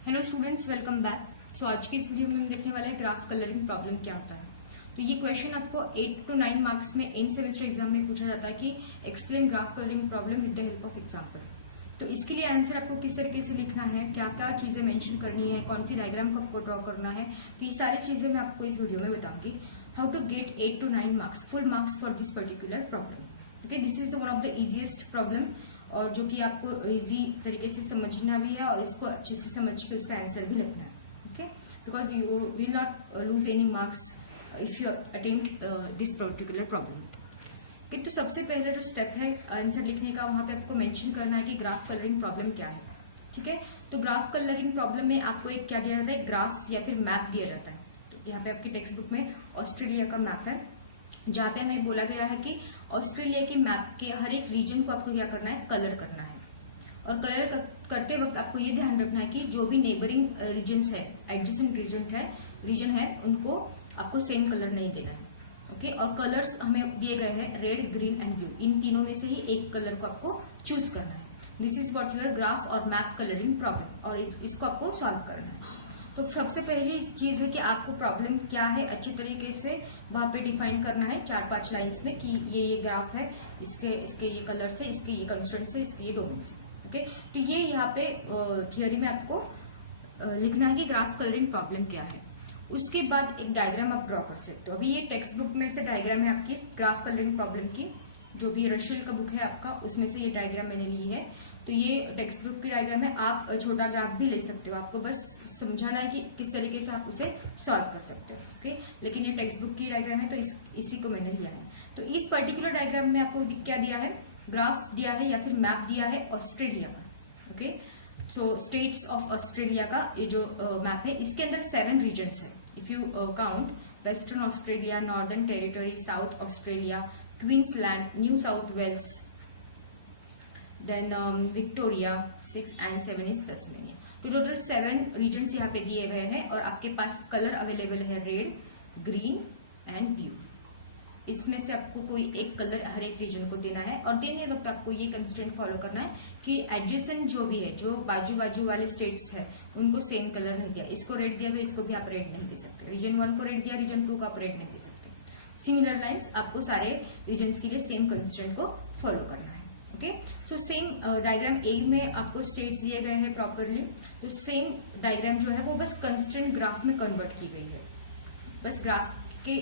Hello students, welcome back. So आज की इस वीडियो में हम देखने वाले हैं ग्राफ कलरिंग प्रॉब्लम क्या होता है। तो ये क्वेश्चन आपको 8 to 9 मार्क्स में इन सेमेस्टर एग्जाम में पूछा जाता है कि explain graph colouring problem with the help of example. तो इसके लिए आंसर आपको किस तरीके से लिखना है, क्या क्या चीजें मेंशन करनी है, कौन सी डायग्राम को आपको ड्रॉ करना है, तो ये सारी चीजें मैं आपको इस वीडियो में बताऊंगी। How to get 8 to 9 marks, full marks for this particular problem. Okay, this is the one of the easiest problem और जो कि आपको इजी तरीके से समझना भी है और इसको अच्छे से समझ के उसका आंसर भी लिखना है। Okay, because you will not lose any marks if you attempt this particular problem. Okay, तो सबसे पहले जो स्टेप है आंसर लिखने का, वहां पे आपको मेंशन करना है कि ग्राफ कलरिंग प्रॉब्लम क्या है। ठीक है, तो ग्राफ कलरिंग प्रॉब्लम में आपको एक क्या दिया जाता है, ग्राफ या फिर मैप दिया जाता है। तो यहाँ पे आपकी टेक्स्ट बुक में ऑस्ट्रेलिया का मैप है, जहाँ पे हमें बोला गया है कि ऑस्ट्रेलिया के मैप के हर एक रीजन को आपको क्या करना है, कलर करना है। और कलर करते वक्त आपको ये ध्यान रखना है कि जो भी नेबरिंग रीजन्स है, एडजेसेंट रीजन है, उनको आपको सेम कलर नहीं देना है। ओके, और कलर्स हमें दिए गए हैं रेड, ग्रीन एंड ब्लू। इन तीनों में से ही एक कलर को आपको चूज करना है। This is what your graph और मैप कलरिंग प्रॉब्लम, और इसको आपको सॉल्व करना है। तो सबसे पहली चीज है कि आपको प्रॉब्लम क्या है अच्छी तरीके से वहां पे डिफाइन करना है 4-5 लाइंस में कि ये ग्राफ है, इसके ये कलर से, इसके ये कंस्ट्रेंट से, इसके ये डोमेन से। ओके, तो ये यहाँ पे थियोरी में आपको लिखना है कि ग्राफ कलरिंग प्रॉब्लम क्या है। उसके बाद एक डायग्राम आप ड्रॉ कर सकते हो। अभी ये टेक्स्ट बुक में से डायग्राम है आपकी ग्राफ कलरिंग प्रॉब्लम की, जो भी रशियल का बुक है आपका, उसमें से ये डायग्राम मैंने ली है। तो ये टेक्स्ट बुक की डायग्राम है, आप छोटा ग्राफ भी ले सकते हो, आपको बस समझाना है कि किस तरीके से आप उसे सॉल्व कर सकते हो। ओके, लेकिन ये टेक्स्ट बुक की डायग्राम है तो इसी को मैंने लिया है। तो इस पर्टिकुलर डायग्राम में आपको क्या दिया है, ग्राफ दिया है या फिर मैप दिया है ऑस्ट्रेलिया का। Okay, so states of Australia का ये जो मैप है, इसके अंदर 7 रीजन्स है। If you count Western Australia, Northern Territory, South Australia, Queensland, New South Wales, then Victoria 6 and 7 is Tasmania. तो टोटल 7 रीजन्स यहाँ पे दिए गए हैं और आपके पास कलर अवेलेबल है रेड, ग्रीन एंड ब्लू। इसमें से आपको कोई एक कलर हर एक रीजन को देना है और देने वक्त आपको ये कंस्ट्रेंट फॉलो करना है कि एडजेसेंट जो भी है, जो बाजू बाजू वाले स्टेट्स है, उनको सेम कलर नहीं दिया। इसको रेड दिया तो इसको भी आप रेड नहीं दे सकते। रीजन 1 को रेड दिया, रीजन 2 को आप रेड नहीं दे सकते। सिमिलर लाइन्स आपको सारे रीजन्स के लिए सेम कंस्ट्रेंट को फॉलो करना है। Okay, so same diagram A में आपको स्टेट्स दिए गए हैं प्रॉपरली, तो सेम डायग्राम जो है वो बस कंस्ट्रेंट ग्राफ में कन्वर्ट की गई है। बस ग्राफ के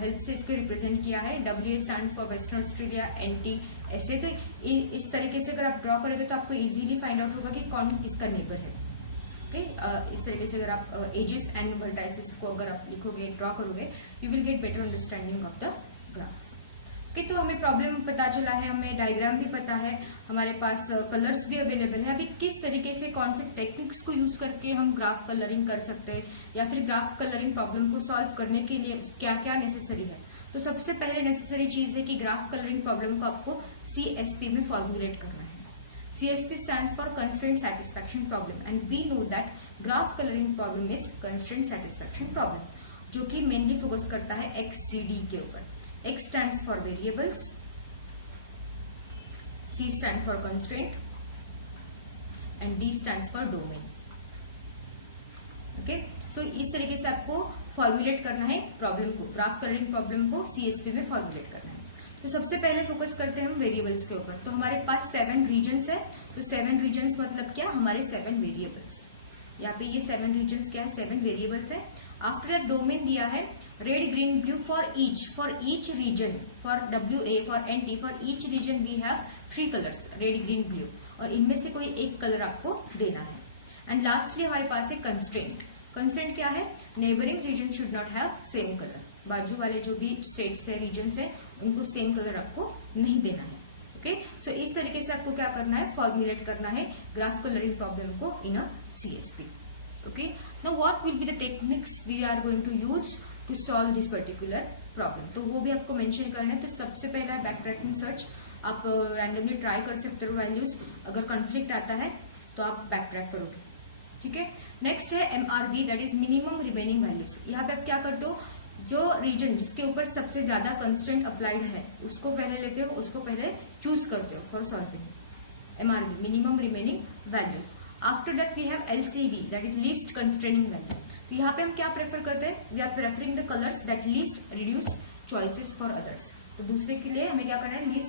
हेल्प से इसको रिप्रेजेंट किया है। WA stands for western Australia, NT ऐसे। तो इस तरीके से अगर आप ड्रॉ करोगे तो आपको इजीली फाइंड आउट होगा कि कौन किसका नेबर है। ओके, इस तरीके से अगर आप एजेस एंड वर्टाइसेस को अगर आप लिखोगे, ड्रॉ करोगे, you will get better understanding of the graph. Okay, तो हमें प्रॉब्लम पता चला है, हमें डायग्राम भी पता है, हमारे पास कलर्स भी अवेलेबल है। अभी किस तरीके से कौन से टेक्निक्स को यूज करके हम ग्राफ कलरिंग कर सकते हैं या फिर ग्राफ कलरिंग प्रॉब्लम को सॉल्व करने के लिए क्या क्या नेसेसरी है। तो सबसे पहले नेसेसरी चीज है कि ग्राफ कलरिंग प्रॉब्लम को आपको CSP में फॉर्मुलेट करना है। CSP stands for constraint satisfaction problem and we know that graph colouring problem is constraint satisfaction problem, जो कि मेनली फोकस करता है XCD के ऊपर। X stands for variables, C stands for constraint and D stands for domain. Okay, so इस तरीके से आपको फॉर्मुलेट करना है प्रॉब्लम को, ग्राफ कलरिंग प्रॉब्लम को CSP में फॉर्मुलेट करना है। तो सबसे पहले फोकस करते हैं हम वेरिएबल्स के ऊपर। तो हमारे पास 7 रीजन्स है, तो 7 रीजन्स मतलब क्या, हमारे 7 वेरिएबल्स। यहाँ पे ये 7 रीजन्स क्या है, 7 वेरिएबल्स है। आफ्टर दैट डोमेन दिया है red, green, blue for each region, for WA, for NT, for each region we have 3 colours, red, green, blue, और इनमें से कोई एक कलर आपको देना है। एंड लास्टली हमारे पास है कंस्ट्रेंट। कंस्ट्रेंट क्या है, neighbouring region should not have same colour. बाजू वाले जो भी स्टेट्स है, रीजन्स है, उनको सेम कलर आपको नहीं देना है। ओके, सो इस तरीके से आपको क्या करना है, फॉर्मुलेट करना है ग्राफ कलरिंग प्रॉब्लम को इन अ CSP। Okay, now what will be the techniques we are going to use to solve this particular problem? तो वो भी आपको मेंशन करना है। तो सबसे पहला बैक ट्रैकिंग सर्च, आप रैंडमली ट्राई कर सकते हो वैल्यूज, अगर कॉन्फ्लिक्ट आता है तो आप बैक ट्रैक करोगे। ठीक है, नेक्स्ट है MRV, that is minimum remaining values. यहाँ पे आप क्या करते हो, जो रीजन जिसके ऊपर सबसे ज्यादा कंस्ट्रेंट अप्लाइड है उसको पहले लेते हो, उसको पहले चूज करते हो for solving. MRV, minimum remaining values. After that we have LCD, that is least constraining value. तो यहाँ पे हम क्या प्रेफर करते हैं, we are preferring the colours that least reduce choices for others. तो दूसरे के लिए हमें क्या करना है,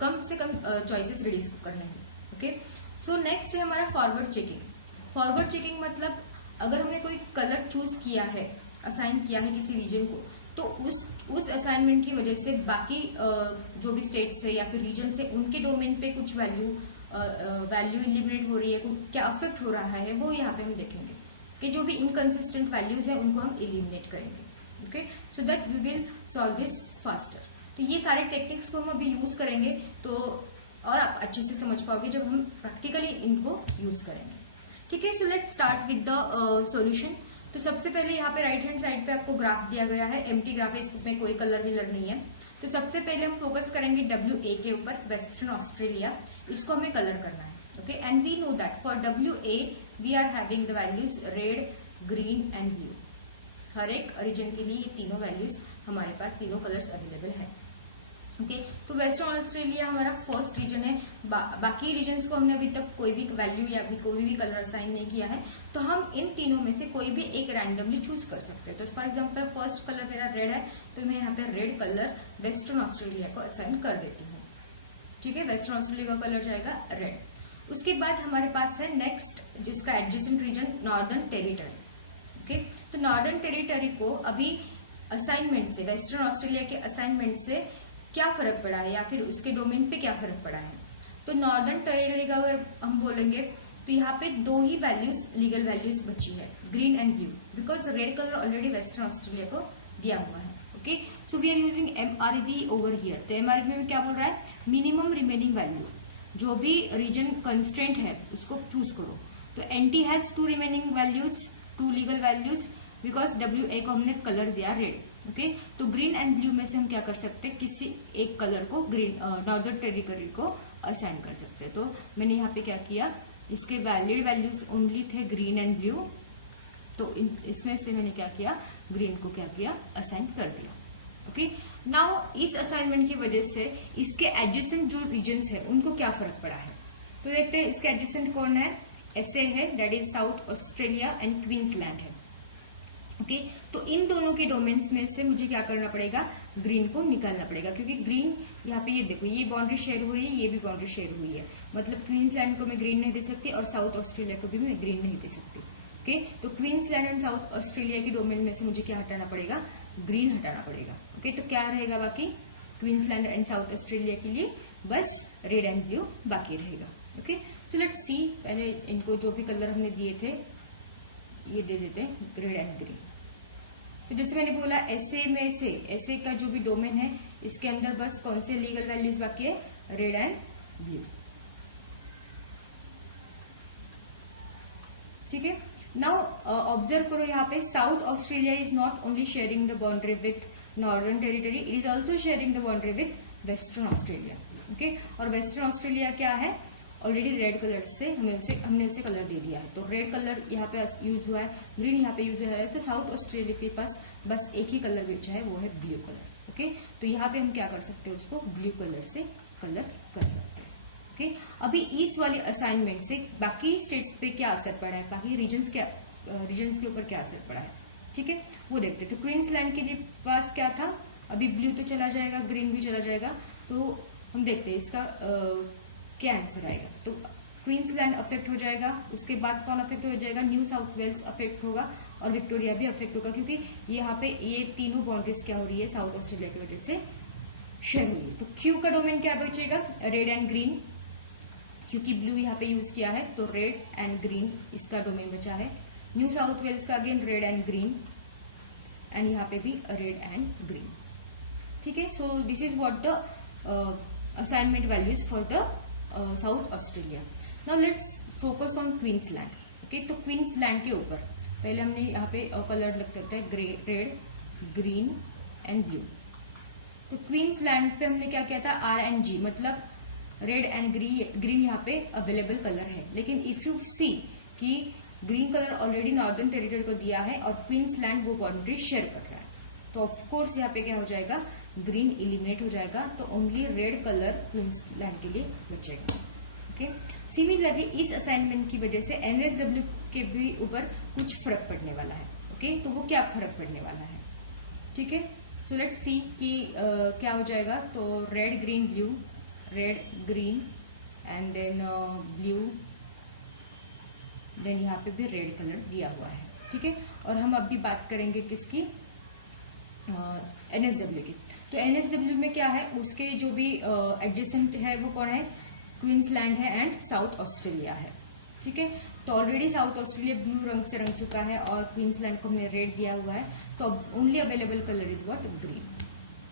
कम से कम चॉइसेस रिड्यूस करने हैं। ओके, सो नेक्स्ट है हमारा फॉरवर्ड चेकिंग। फॉरवर्ड चेकिंग मतलब अगर हमने कोई कलर चूज किया है, असाइन किया है किसी रीजन को, तो उस असाइनमेंट की वजह से बाकी जो भी स्टेट्स है या फिर रीजन से उनके डोमेन पे कुछ वैल्यू इलिमिनेट हो रही है, क्या अफेक्ट हो रहा है, वो यहाँ पे हम देखेंगे कि जो भी इनकंसिस्टेंट वैल्यूज है उनको हम इलिमिनेट करेंगे। Okay, so that we will solve this faster. तो ये सारे टेक्निक्स को हम अभी यूज करेंगे, तो और आप अच्छे से समझ पाओगे जब हम प्रैक्टिकली इनको यूज करेंगे। ठीक है, so let's start with the solution. तो सबसे पहले यहाँ पे राइट हैंड साइड पे आपको ग्राफ दिया गया है, एम्प्टी ग्राफ है, इसमें कोई कलर विलर नहीं है। तो सबसे पहले हम फोकस करेंगे WA के ऊपर, वेस्टर्न ऑस्ट्रेलिया, इसको हमें कलर करना है। Okay, and we know that for WA we are having the values red, green and blue. हर एक रीजन के लिए ये तीनों वैल्यूज हमारे पास, तीनों कलर्स अवेलेबल है। ओके, तो वेस्टर्न ऑस्ट्रेलिया हमारा फर्स्ट रीजन है। बाकी रीजन्स को हमने अभी तक कोई भी वैल्यू या भी कोई भी कलर असाइन नहीं किया है, तो हम इन तीनों में से कोई भी एक रैंडमली चूज कर सकते हैं। तो फॉर एग्जांपल फर्स्ट कलर मेरा रेड है, तो मैं यहाँ पे रेड कलर वेस्टर्न ऑस्ट्रेलिया को असाइन कर देती हूँ। ठीक है, वेस्टर्न ऑस्ट्रेलिया का कलर जाएगा रेड। उसके बाद हमारे पास है नेक्स्ट, जिसका adjacent region Northern Territory. Okay, तो नॉर्दर्न टेरिटरी को अभी असाइनमेंट से, वेस्टर्न ऑस्ट्रेलिया के असाइनमेंट से क्या फर्क पड़ा है या फिर उसके डोमेन पे क्या फर्क पड़ा है। तो नॉर्दर्न टेरिटरी का अगर हम बोलेंगे तो यहाँ पे दो ही वैल्यूज, लीगल वैल्यूज बची है, green and blue, because red colour already Western Australia को दिया हुआ है। Okay, so we are using MRV over here. तो MRV में क्या बोल रहा है, मिनिमम रिमेनिंग वैल्यू, जो भी रीजन कंस्ट्रेंट है उसको चूज करो। तो NT has 2 remaining values, 2 legal values, because WA को हमने कलर दिया रेड। ओके, तो ग्रीन एंड ब्लू में से हम क्या कर सकते हैं, किसी एक कलर को ग्रीन नॉर्दर्न टेरिटरी को असाइन कर सकते हैं। तो मैंने यहाँ पे क्या किया, इसके वैलिड वैल्यूज ओनली थे ग्रीन एंड ब्लू, तो इसमें से मैंने क्या किया, ग्रीन को क्या किया, असाइन कर दिया। ओके, नाउ इस असाइनमेंट की वजह से इसके एडजेसेंट जो रीजन्स है उनको क्या फर्क पड़ा है। तो देखते हैं इसके एडजेसेंट कौन है, SA है, that is south Australia and Queensland है। ओके, तो इन दोनों के डोमेन्स में से मुझे क्या करना पड़ेगा, ग्रीन को निकालना पड़ेगा, क्योंकि ग्रीन यहाँ पे ये देखो, ये बाउंड्री शेयर हो रही है, ये भी बाउंड्री शेयर हुई है, मतलब क्वींसलैंड को मैं ग्रीन नहीं दे सकती और साउथ ऑस्ट्रेलिया को भी मैं ग्रीन नहीं दे सकती। ओके, तो क्वींसलैंड एंड साउथ ऑस्ट्रेलिया की डोमेन में से मुझे क्या हटाना पड़ेगा, ग्रीन हटाना पड़ेगा। ओके, तो क्या रहेगा बाकी, क्वींसलैंड एंड साउथ ऑस्ट्रेलिया के लिए बस रेड एंड ब्लू बाकी रहेगा। ओके, सो लेट्स सी, पहले इनको जो भी कलर हमने दिए थे ये दे देते हैं, रेड एंड ग्रीन। तो जैसे मैंने बोला SA में से, SA का जो भी डोमेन है इसके अंदर बस कौन से लीगल वैल्यूज बाकी है, रेड एंड ब्लू। ठीक है, नाउ ऑब्जर्व करो यहाँ पे, south Australia is not only sharing the boundary with northern territory, it is also sharing the boundary with western Australia. Okay, और वेस्टर्न ऑस्ट्रेलिया क्या है, ऑलरेडी रेड कलर से हमने उसे कलर दे दिया है, तो रेड कलर यहाँ पे यूज हुआ है, ग्रीन यहाँ पे यूज हुआ है, तो साउथ ऑस्ट्रेलिया के पास बस एक ही कलर बचा है, वो है ब्लू कलर। ओके, तो यहाँ पे हम क्या कर सकते हैं, उसको ब्लू कलर से कलर कर सकते हैं। ओके, अभी इस वाली असाइनमेंट से बाकी स्टेट्स पे क्या असर पड़ा है, बाकी रीजन्स के ऊपर क्या असर पड़ा है, ठीक है, वो देखते हैं। तो क्वींसलैंड के लिए पास क्या था, अभी ब्लू तो चला जाएगा, ग्रीन भी चला जाएगा, तो हम देखते हैं इसका क्या आंसर आएगा। तो क्वींसलैंड अफेक्ट हो जाएगा, उसके बाद कौन अफेक्ट हो जाएगा, न्यू साउथ वेल्स अफेक्ट होगा और विक्टोरिया भी अफेक्ट होगा, क्योंकि यहाँ पे ये तीनों बाउंड्रीज क्या हो रही है, साउथ ऑस्ट्रेलिया की वजह से शेयर हुई है। तो क्यू का डोमेन क्या बचेगा, रेड एंड ग्रीन, क्योंकि ब्लू यहाँ पे यूज किया है तो रेड एंड ग्रीन इसका डोमेन बचा है। न्यू साउथ वेल्स का again red and green, and यहाँ पे भी रेड एंड ग्रीन। ठीक है, so this is what the assignment values for the south Australia. Now let's focus on Queensland. Okay, तो क्वींसलैंड के ऊपर पहले हमने यहाँ पे कलर लग सकता है रेड, ग्रीन एंड ब्लू। तो क्वींसलैंड पे हमने क्या किया था, RNG, मतलब रेड एंड ग्रीन यहाँ पे अवेलेबल कलर है, लेकिन इफ यू सी कि green colour already northern Territory को दिया है और क्वींसलैंड वो बाउंड्री शेयर कर रहा है, तो ऑफकोर्स यहाँ पे क्या हो जाएगा, ग्रीन इलिमिनेट हो जाएगा, तो ओनली रेड कलर क्वींसलैंड के लिए बचेगा। ओके। सिमिलरली इस असाइनमेंट की वजह से एनएसडब्ल्यू के भी ऊपर कुछ फर्क पड़ने वाला है। ओके, तो वो क्या फर्क पड़ने वाला है, ठीक है। सो लेट्स सी कि क्या हो जाएगा। तो red green blue, red green and then blue, then यहाँ पे भी रेड कलर दिया हुआ है, ठीक है। और हम अभी बात करेंगे किसकी, एनएसडब्ल्यू की। तो एनएसडब्ल्यू में क्या है, उसके जो भी एडजेसेंट है वो कौन है, क्वींसलैंड है एंड साउथ ऑस्ट्रेलिया है, ठीक है। तो ऑलरेडी साउथ ऑस्ट्रेलिया ब्लू रंग से रंग चुका है और क्वींसलैंड को हमने रेड दिया हुआ है, तो only available colour is what, green,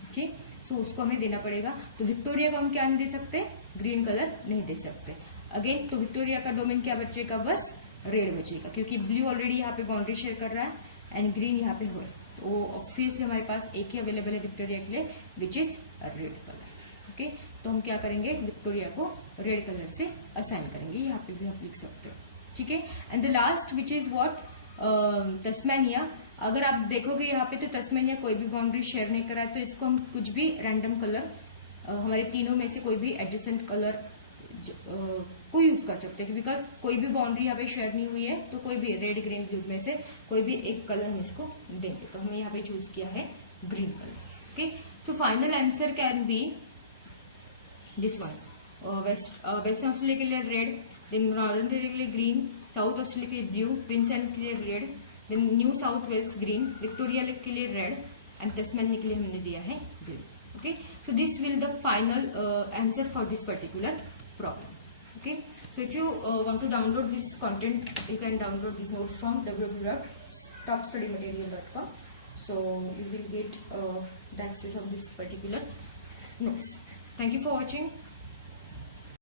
okay. So उसको हमें देना पड़ेगा। तो विक्टोरिया को हम क्या नहीं दे सकते, ग्रीन कलर नहीं दे सकते। अगेन तो विक्टोरिया का डोमेन क्या बचेगा, बस रेड बचेगा, क्योंकि ब्लू ऑलरेडी यहाँ पे बाउंड्री शेयर कर रहा है एंड ग्रीन यहाँ पे हो, तो ऑब्वियसली हमारे पास एक ही अवेलेबल है विक्टोरिया के लिए, which is red colour, okay. तो हम क्या करेंगे, विक्टोरिया को रेड कलर से असाइन करेंगे, यहाँ पे भी आप लिख सकते हो, ठीक है। And the last which is what, Tasmania. अगर आप देखोगे यहाँ पे तो तस्मानिया कोई भी बाउंड्री शेयर नहीं करा है, तो इसको हम कुछ भी रैंडम कलर, हमारे तीनों में से कोई भी एडजेसेंट कलर को यूज कर सकते हैं, बिकॉज कोई भी बाउंड्री यहाँ पे शेयर नहीं हुई है, तो कोई भी रेड ग्रीन ब्लू में से कोई भी एक कलर हम इसको देंगे। तो हमने यहाँ पे चूज किया है green colour, okay. So final answer can be this one, western Australia के लिए रेड, देन नॉर्दर्न ऑस्ट्रेलिया के लिए ग्रीन, साउथ ऑस्ट्रेलिया के लिए ब्लू, क्वींसलैंड के लिए red, then New South Wales green, Victoria के लिए रेड एंड तस्मानिया के लिए हमने दिया है green, okay. So this will the final answer for this particular problem, okay. So if you want to download this content, you can download these notes from www.topstudymaterial.com. so you will get the access of this particular notes. Thank you for watching.